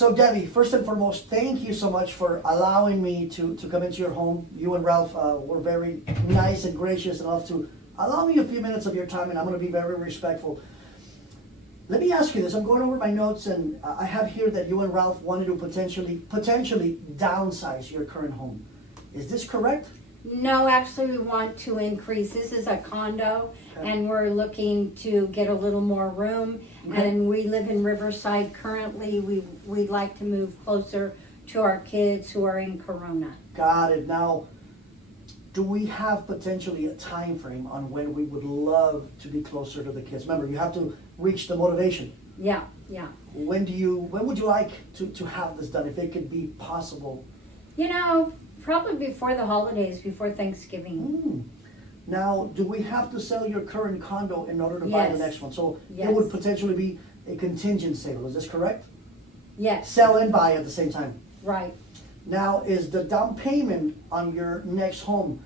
So Debbie, first and foremost, thank you so much for allowing me to come into your home. You and Ralph were very nice and gracious enough to allow me a few minutes of your time, and I'm going to be very respectful. Let me ask you this. I'm going over my notes, and I have here that you and Ralph wanted to potentially downsize your current home. Is this correct? No, actually, we want to increase. This is a condo, Okay. and we're looking to get a little more room. Okay. And we live in Riverside currently. We'd like to move closer to our kids who are in Corona. Got it. Now, do we have potentially a time frame on when we would love to be closer to the kids? Remember, you have to reach the motivation. Yeah. When would you like to have this done, if it could be possible? Probably before the holidays, before Thanksgiving. Now, do we have to sell your current condo in order to buy the Yes. next one? So Yes. it would potentially be a contingent sale, is this correct? Yes, Sell and buy at the same time. right. Now, is the down payment on your next home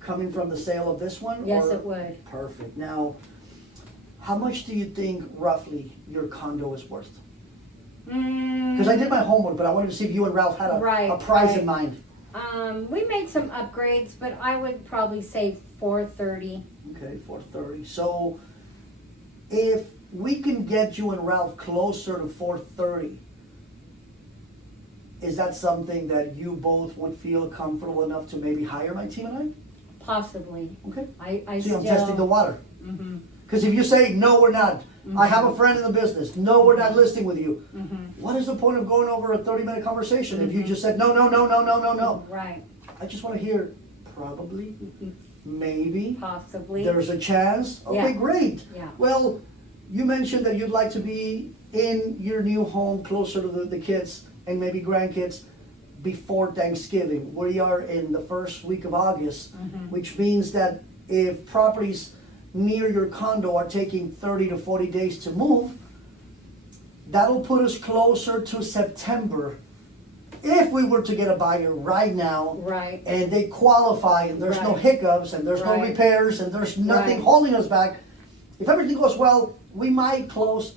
coming from the sale of this one? Yes, or- it would. Perfect. Now, how much do you think roughly your condo is worth? Because I did my homework, but I wanted to see if you and Ralph had a Right, price right. in mind. We made some upgrades, but I would probably say $430. Okay, 430. So if we can get you and Ralph closer to 430, is that something that you both would feel comfortable enough to maybe hire my team and Possibly. I? Okay. I See, still. I'm testing the water. Mhm. Because if you say, no, we're not, I have a friend in the business, no, we're not listing with you, Mhm. what is the point of going over a 30-minute conversation if you just said, no? Right. I just want to hear probably, maybe, Possibly. there's a chance. Okay, Yeah. great. Yeah. Well, you mentioned that you'd like to be in your new home closer to the kids and maybe grandkids before Thanksgiving. We are in the first week of August, which means that if properties near your condo are taking 30 to 40 days to move, that'll put us closer to September. If we were to get a buyer right now, Right. and they qualify, and there's no Right. hiccups, and there's no Right. repairs, and there's nothing Right. holding us back, if everything goes well, we might close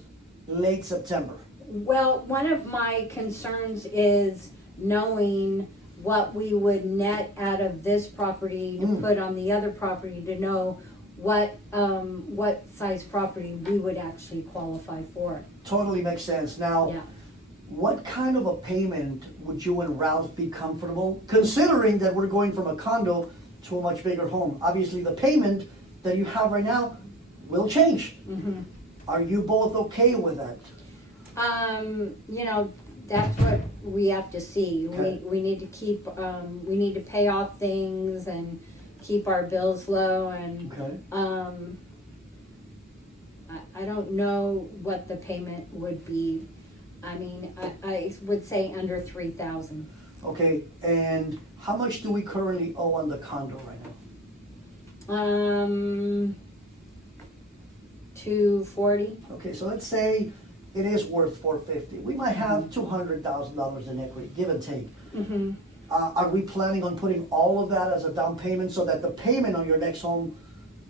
late September. Well, one of my concerns is knowing what we would net out of this property to put on the other property, to know what size property we would actually qualify for. Totally makes sense. Now, Yeah. what kind of a payment would you and Ralph be comfortable, considering that we're going from a condo to a much bigger home? Obviously, the payment that you have right now will change. Are you both okay with that? That's what we have to see. Okay. We need to keep, we need to pay off things and keep our bills low, and Okay. I don't know what the payment would be. I mean, I would say under 3,000. Okay, and how much do we currently owe on the condo right now? 240. Okay, so let's say it is worth 450. We might have $200,000 in equity, give and take. Mm-hmm. Are we planning on putting all of that as a down payment so that the payment on your next home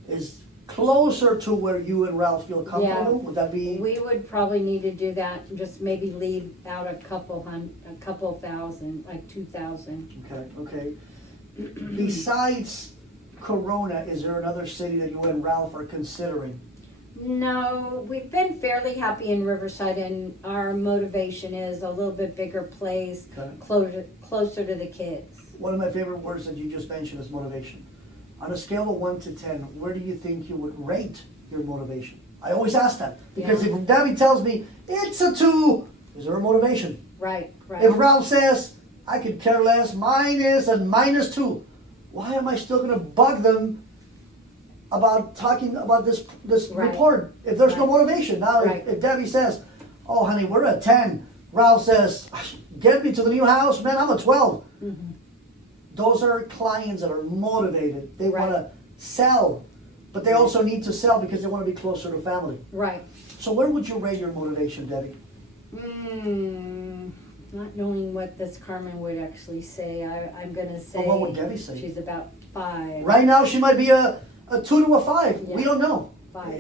is closer to where you and Ralph feel comfortable? Would that be? We would probably need to do that, and just maybe leave out a couple thousand, like 2,000. Okay. Besides Corona, is there another city that you and Ralph are considering? No, we've been fairly happy in Riverside, and our motivation is a little bit bigger place, Okay. closer to the kids. One of my favorite words that you just mentioned is motivation. On a scale of 1 to 10, where do you think you would rate your motivation? I always ask that, because Yeah. if Debbie tells me it's a 2, is there a motivation? Right. If Ralph says, I could care less, mine is a -2, why am I still going to bug them about talking about this Right. report if there's no Right. motivation? Now, Right. if Debbie says, oh, honey, we're a 10, Ralph says, get me to the new house, man, I'm a 12. Mm-hmm. Those are clients that are motivated. They Right. want to sell, but they also need to sell because they want to be closer to family. Right. So where would you rate your motivation, Debbie? Not knowing what this Carmen would actually say, I'm gonna say. Well, what would Debbie say? She's about 5. Right now, she might be a 2 to a 5. We Yeah. don't know. 5.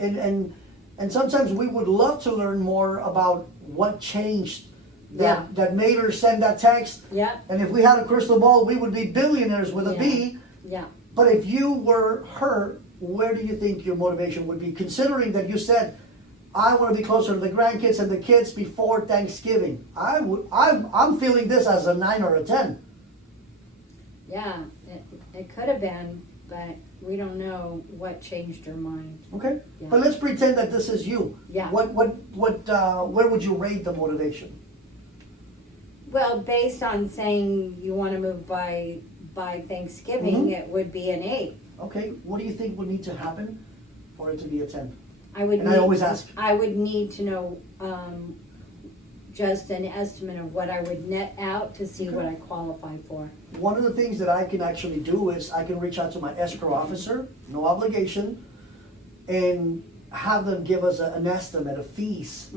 And sometimes we would love to learn more about what changed Yeah. that made her send that text. Yeah, And if we had a crystal ball, we would be billionaires with a Yeah. B. yeah. But if you were her, where do you think your motivation would be? Considering that you said, I want to be closer to the grandkids and the kids before Thanksgiving. I'm feeling this as a 9 or a 10. Yeah, it could have been, but we don't know what changed her mind. Okay? Yeah. But let's pretend that this is you. Yeah. Where would you rate the motivation? Well, based on saying you want to move by Thanksgiving, Mhm. it would be an 8. Okay, what do you think would need to happen for it to be a 10? I would. And I always ask. I would need to know just an estimate of what I would net out to see what I qualify for. One of the things that I can actually do is I can reach out to my escrow officer, no obligation, and have them give us an estimate of fees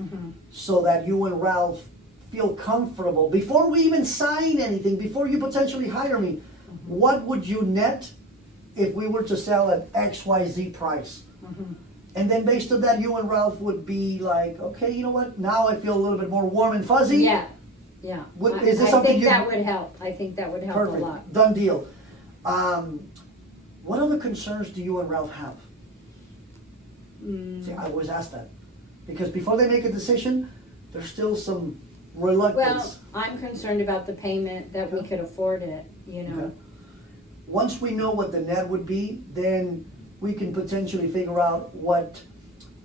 so that you and Ralph feel comfortable. Before we even sign anything, before you potentially hire me, what would you net if we were to sell at XYZ price? And then based on that, you and Ralph would be like, okay, you know what? Now I feel a little bit more warm and fuzzy. Yeah, yeah. Is this I something think you- that would help. I think that would help a Perfect. lot. Done deal. What other concerns do you and Ralph have? See, I always ask that. Because before they make a decision, there's still some Well, reluctance. I'm concerned about the payment, that we could afford it, you know. Okay. Once we know what the net would be, then we can potentially figure out what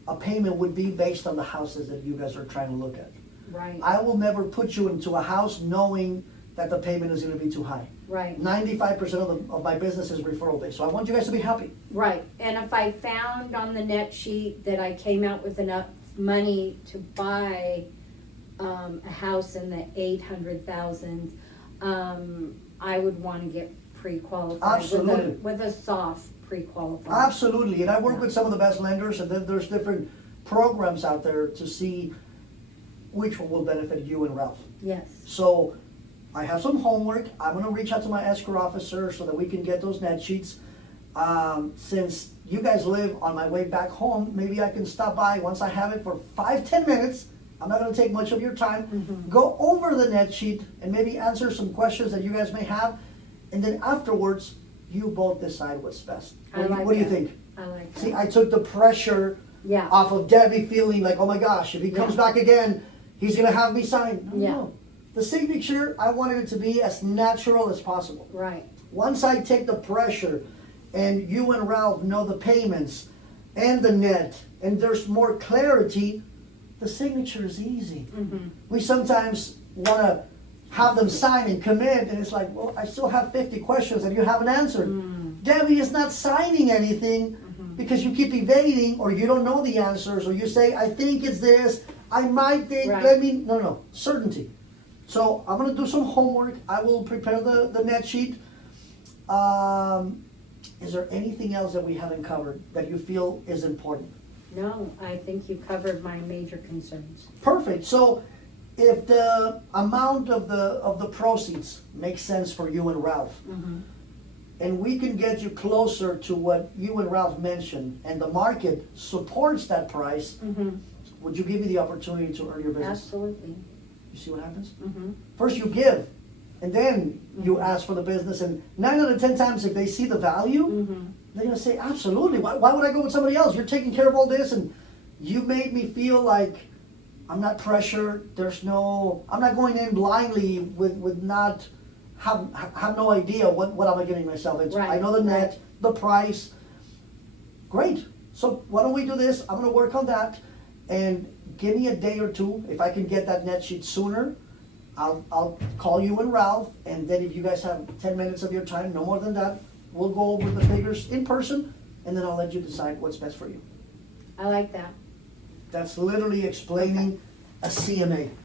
a payment would be based on the houses that you guys are trying to look at. Right, I will never put you into a house knowing that the payment is going to be too high. right, 95% of my business is referral based, so I want you guys to be happy. right. And if I found on the net sheet that I came out with enough money to buy a house in the 800,000, I would want to get pre-qualified Absolutely. with a soft pre-qualified. Absolutely, and I work Yeah. with some of the best lenders, and then there's different programs out there to see which one will benefit you and Ralph. Yes, So I have some homework. I'm gonna reach out to my escrow officer so that we can get those net sheets. Since you guys live on my way back home, maybe I can stop by once I have it for 5-10 minutes. I'm not gonna take much of your time. Go over the net sheet and maybe answer some questions that you guys may have. And then afterwards, you both decide what's best. What do you that. think? I like that. See, I took the pressure Yeah. off of Debbie feeling like, oh my gosh, if he comes Yeah. back again, he's gonna have me sign. No, Yeah. no. The signature, I wanted it to be as natural as possible. Right, Once I take the pressure and you and Ralph know the payments and the net and there's more clarity, the signature is easy. We sometimes wanna have them sign and commit and it's like, well, I still have 50 questions that you haven't answered. Debbie is not signing anything because you keep evading or you don't know the answers or you say, I think it's this, I might think, Right. no, certainty. So I'm gonna do some homework. I will prepare the net sheet. Is there anything else that we haven't covered that you feel is important? no, I think you covered my major concerns. Perfect. So if the amount of the proceeds makes sense for you and Ralph, and we can get you closer to what you and Ralph mentioned, and the market supports that price, would you give me the opportunity to earn your business? Absolutely. You see what happens? Mm-hmm. First you give, and then you ask for the business, and 9 out of 10 times if they see the value, they're gonna say, absolutely, why would I go with somebody else? You're taking care of all this, and you made me feel like I'm not pressured, I'm not going in blindly with not, have no idea what am I getting myself into. Right, I know the net, right. the price. Great. So why don't we do this? I'm gonna work on that, and give me a day or two. If I can get that net sheet sooner, I'll call you and Ralph, and then if you guys have 10 minutes of your time, no more than that, we'll go over the figures in person, and then I'll let you decide what's best for you. I like that. That's literally explaining a CMA.